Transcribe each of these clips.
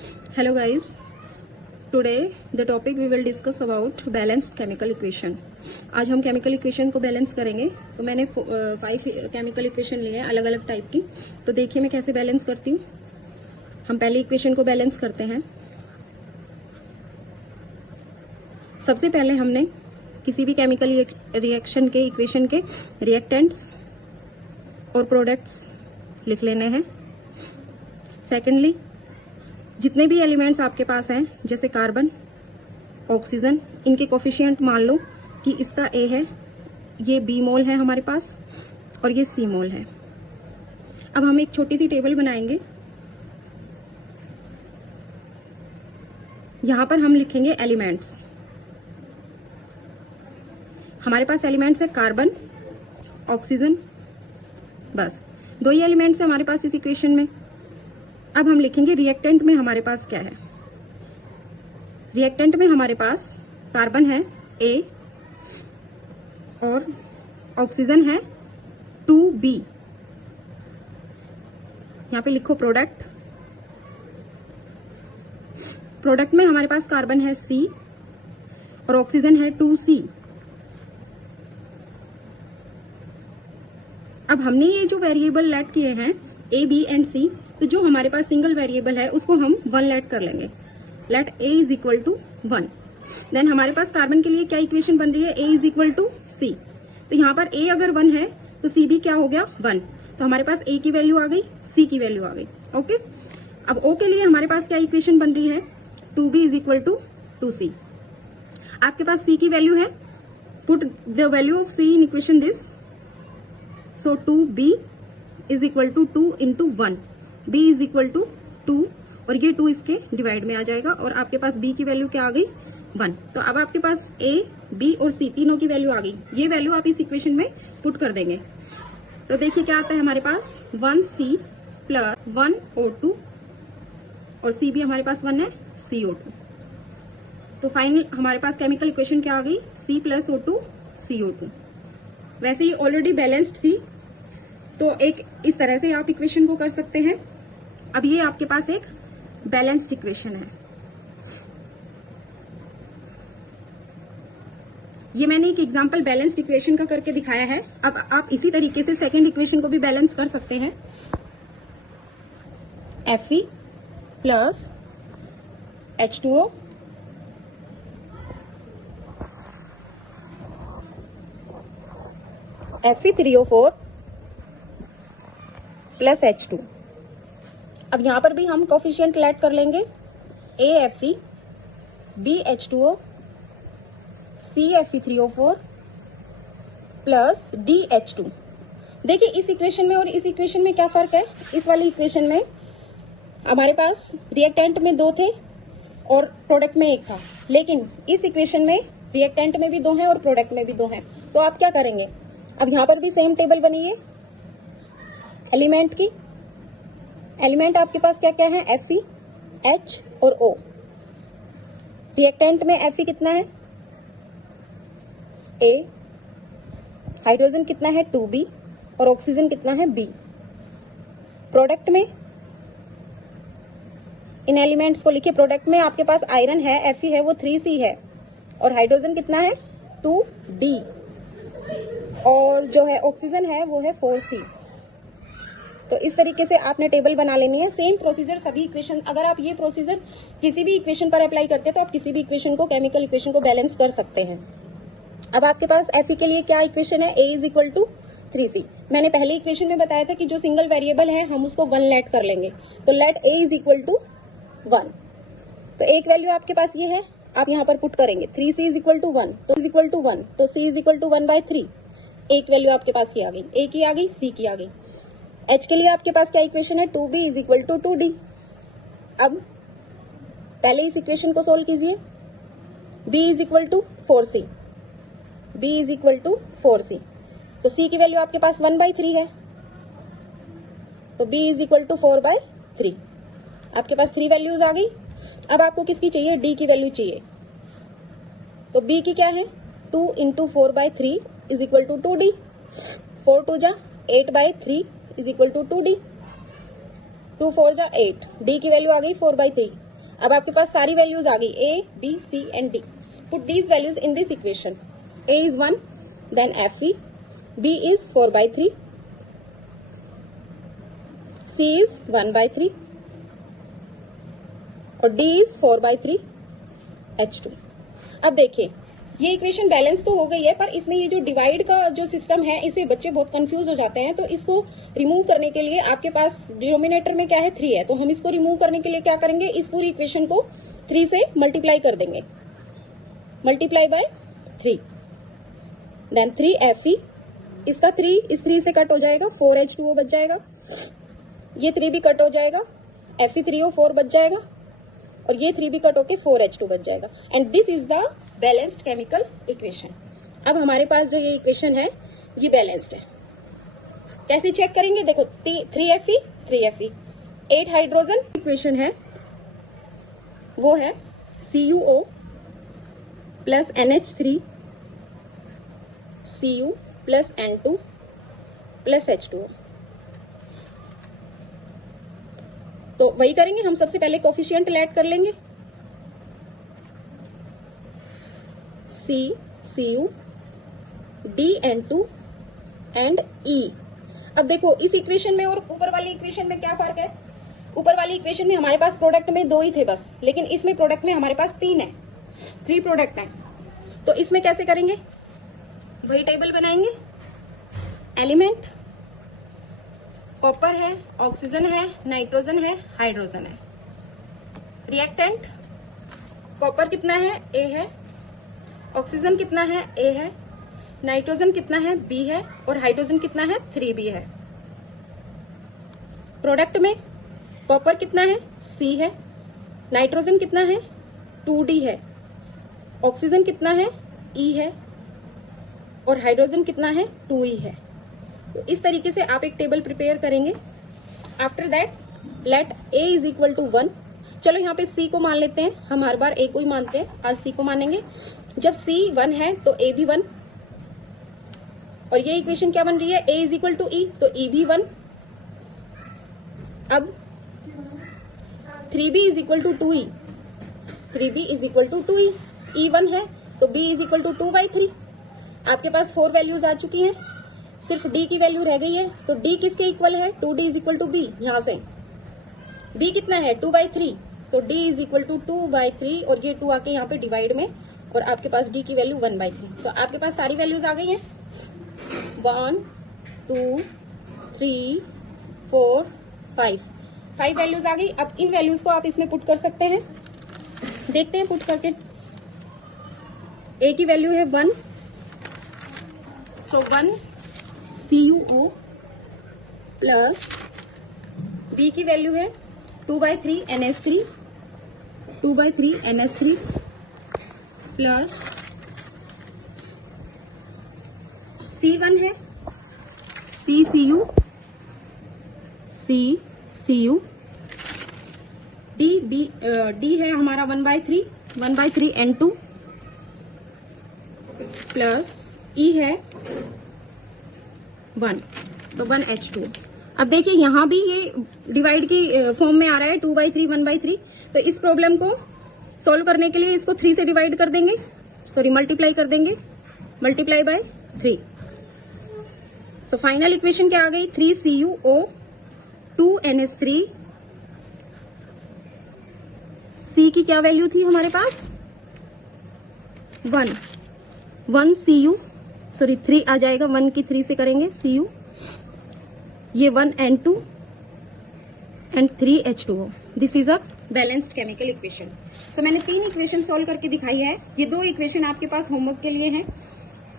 Hello guys, today the topic we will discuss about balanced chemical equation. आज हम chemical equation को balance करेंगे। तो मैंने 5 केमिकल इक्वेशन लिए हैं अलग अलग टाइप की। तो देखिए मैं कैसे बैलेंस करती हूँ। हम पहले इक्वेशन को बैलेंस करते हैं। सबसे पहले हमने किसी भी केमिकल रिएक्शन के इक्वेशन के रिएक्टेंट्स और प्रोडक्ट्स लिख लेने हैं। सेकेंडली, जितने भी एलिमेंट्स आपके पास हैं जैसे कार्बन, ऑक्सीजन, इनके कोफिशिएंट मान लो कि इसका ए है, ये बी मोल है हमारे पास और ये सी मोल है। अब हम एक छोटी सी टेबल बनाएंगे। यहां पर हम लिखेंगे एलिमेंट्स। हमारे पास एलिमेंट्स है कार्बन, ऑक्सीजन, बस 2 ही एलिमेंट्स है हमारे पास इस इक्वेशन में। अब हम लिखेंगे रिएक्टेंट में हमारे पास क्या है। रिएक्टेंट में हमारे पास कार्बन है A और ऑक्सीजन है 2B। यहां पे लिखो प्रोडक्ट। प्रोडक्ट में हमारे पास कार्बन है C और ऑक्सीजन है 2C। अब हमने ये जो वेरिएबल लेट किए हैं A, B एंड C, तो जो हमारे पास सिंगल वेरिएबल है उसको हम 1 लेट कर लेंगे। Let A is equal to 1। Then हमारे पास कार्बन के लिए क्या इक्वेशन बन रही है, A is equal to C। तो यहाँ पर A अगर 1 है तो C भी क्या हो गया 1। तो हमारे पास A की वैल्यू आ गई, C की वैल्यू आ गई। ओके, अब O के लिए हमारे पास क्या इक्वेशन बन रही है, 2B is equal to 2C। आपके पास C की वैल्यू है, put the value of C in equation this. So 2B is equal to 2 into 1, B is equal to 2 और ये 2 इसके डिवाइड में आ जाएगा और आपके पास B की वैल्यू क्या आ गई 1। तो अब आपके पास A, B और C तीनों की वैल्यू आ गई। ये वैल्यू आप इस इक्वेशन में पुट कर देंगे। तो देखिए क्या आता है हमारे पास 1C प्लस 1O2 और C भी हमारे पास 1 है, CO2। तो फाइनल हमारे पास केमिकल इक्वेशन क्या आ गई, C प्लस O2 CO2। वैसे ही ऑलरेडी बैलेंस्ड थी, तो एक इस तरह से आप इक्वेशन को कर सकते हैं। अब ये आपके पास एक बैलेंस्ड इक्वेशन है। ये मैंने एक एग्जांपल बैलेंस्ड इक्वेशन का करके दिखाया है। अब आप इसी तरीके से सेकंड इक्वेशन को भी बैलेंस कर सकते हैं। Fe plus H2O Fe3O4 plus H2। अब यहां पर भी हम कोफिशिएंट लेट कर लेंगे, A Fe, B H2O, C Fe3O4 plus D H2। देखिए इस इक्वेशन में और इस इक्वेशन में क्या फर्क है। इस वाली इक्वेशन में हमारे पास रिएक्टेंट में 2 थे और प्रोडक्ट में 1 था, लेकिन इस इक्वेशन में रिएक्टेंट में भी 2 हैं और प्रोडक्ट में भी 2 हैं। तो आप क्या करेंगे, अब यहां पर भी सेम टेबल बनी है एलिमेंट की। एलिमेंट आपके पास क्या क्या है, Fe, H और O। रिएक्टेंट में Fe कितना है A, हाइड्रोजन कितना है 2B और ऑक्सीजन कितना है B। प्रोडक्ट में इन एलिमेंट्स को लिखिए। प्रोडक्ट में आपके पास आयरन है, Fe है वो 3C है और हाइड्रोजन कितना है 2D और जो है ऑक्सीजन है वो है 4C। तो इस तरीके से आपने टेबल बना लेनी है। सेम प्रोसीजर सभी इक्वेशन, अगर आप ये प्रोसीजर किसी भी इक्वेशन पर अप्लाई करते हैं तो आप किसी भी इक्वेशन को, केमिकल इक्वेशन को बैलेंस कर सकते हैं। अब आपके पास Fe के लिए क्या इक्वेशन है, A is equal to 3C। मैंने पहले इक्वेशन में बताया था कि जो सिंगल वेरिएबल है हम उसको 1 लेट कर लेंगे। तो let A is equal to 1। तो एक वैल्यू आपके पास ये है, आप यहाँ पर पुट करेंगे 3C इज इक्वल टू 1, तो इज इक्वल टू 1, तो C इज इक्वल टू 1/3। एक वैल्यू आपके पास ये आ गई, A की आ गई, C की आ गई। H के लिए आपके पास क्या इक्वेशन है, 2B is equal to 2D। अब पहले इस इक्वेशन को सोल्व कीजिए। B is equal to 4C, B is equal to 4C। तो C की वैल्यू आपके पास 1/3 है, तो B इज इक्वल टू 4/3। आपके पास 3 वैल्यूज आ गई। अब आपको किसकी चाहिए, D की वैल्यू चाहिए। तो B की क्या है, 2 into 4/3 is equal to 2D। 4 2 जा 8/3 इज इक्वल टू 2D। 2 4 जा 8, D की वैल्यू आ गई 4/3। अब आपके पास सारी वैल्यूज आ गई, A, B, C and D. Put these values in this equation. A is 1, then Fe, B is 4/3, C is 1/3 और D is 4/3 H2. अब देखिए ये इक्वेशन बैलेंस तो हो गई है, पर इसमें ये जो डिवाइड का जो सिस्टम है इससे बच्चे बहुत कंफ्यूज हो जाते हैं। तो इसको रिमूव करने के लिए आपके पास डिनोमिनेटर में क्या है 3 है, तो हम इसको रिमूव करने के लिए क्या करेंगे, इस पूरी इक्वेशन को 3 से मल्टीप्लाई कर देंगे, मल्टीप्लाई बाय 3, देन 3Fe, इसका 3 इस 3 से कट हो जाएगा, 4H2O बच जाएगा, ये 3 भी कट हो जाएगा, Fe3O4 बच जाएगा और ये 3 भी कट होके 4H2 बच जाएगा। And this is the balanced chemical equation. अब हमारे पास जो ये इक्वेशन है ये बैलेंस्ड है। कैसे चेक करेंगे, देखो 3Fe 8 हाइड्रोजन इक्वेशन है, वो है CuO plus NH3 Cu plus N2 plus H2O। तो वही करेंगे हम, सबसे पहले कोफिशिएंट ऐड कर लेंगे, Cu, DN2 एंड E। अब देखो इस इक्वेशन में और ऊपर वाली इक्वेशन में क्या फर्क है, ऊपर वाली इक्वेशन में हमारे पास प्रोडक्ट में 2 ही थे बस, लेकिन इसमें प्रोडक्ट में हमारे पास 3 है, 3 प्रोडक्ट हैं। तो इसमें कैसे करेंगे, वही टेबल बनाएंगे, एलिमेंट कॉपर है, ऑक्सीजन है, नाइट्रोजन है, हाइड्रोजन है। रिएक्टेंट कॉपर कितना है, A है, ऑक्सीजन कितना है, A है, नाइट्रोजन कितना है, B है और हाइड्रोजन कितना है, 3B है। प्रोडक्ट में कॉपर कितना है, C है, नाइट्रोजन कितना है, 2D है, ऑक्सीजन कितना है, E है और हाइड्रोजन कितना है, 2E है। तो इस तरीके से आप एक टेबल प्रिपेयर करेंगे। After that let A is equal to 1। चलो यहाँ पे C को मान लेते हैं, हम हर बार A को ही मानते हैं, आज C को मानेंगे। जब C 1 है तो A भी 1 और ये इक्वेशन क्या बन रही है, A is equal to E, तो E भी 1। अब 3B is equal to 2E, 3B is equal to 2E, E 1 है तो B इज इक्वल टू 2/3। आपके पास 4 वैल्यूज आ चुकी हैं, सिर्फ D की वैल्यू रह गई है, तो D किसके इक्वल है, 2D is equal to B। यहां से B कितना है, 2/3, तो D इज इक्वल टू 2/3 और ये 2 आके यहाँ पे डिवाइड में, और आपके पास D की वैल्यू 1/3। तो आपके पास सारी वैल्यूज आ गई हैं, 1 2 3 4 5 वैल्यूज आ गई। अब इन वैल्यूज को आप इसमें पुट कर सकते हैं, देखते हैं पुट करके। A की वैल्यू है 1, सो 1 CuO प्लस B की वैल्यू है 2/3 NH3, 2/3 NH3 प्लस C1 है CCU, CCU, D है हमारा 1/3 N2 प्लस E है 1, तो 1H2। अब देखिए यहाँ भी ये डिवाइड की फॉर्म में आ रहा है, 2/3 1/3। तो इस प्रॉब्लम को सॉल्व करने के लिए इसको 3 से डिवाइड कर देंगे, सॉरी मल्टीप्लाई कर देंगे, multiply by 3। So final equation क्या आ गई, 3CuO 2NH3, C की क्या वैल्यू थी हमारे पास 1 Cu, सॉरी 3 आ जाएगा, 1 की 3 से करेंगे Cu, ये 1 N2 and 3H2O। This is a balanced chemical equation. So मैंने 3 इक्वेशन सॉल्व करके दिखाई है, ये 2 इक्वेशन आपके पास होमवर्क के लिए हैं।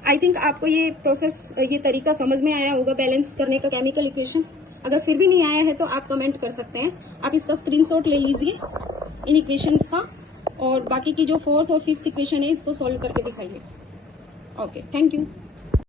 आई थिंक आपको ये प्रोसेस, ये तरीका समझ में आया होगा बैलेंस करने का केमिकल इक्वेशन। अगर फिर भी नहीं आया है तो आप कमेंट कर सकते हैं, आप इसका स्क्रीनशॉट ले लीजिए इन इक्वेशंस का, और बाकी की जो 4th और 5th इक्वेशन है इसको सॉल्व करके दिखाइए। Okay, thank you.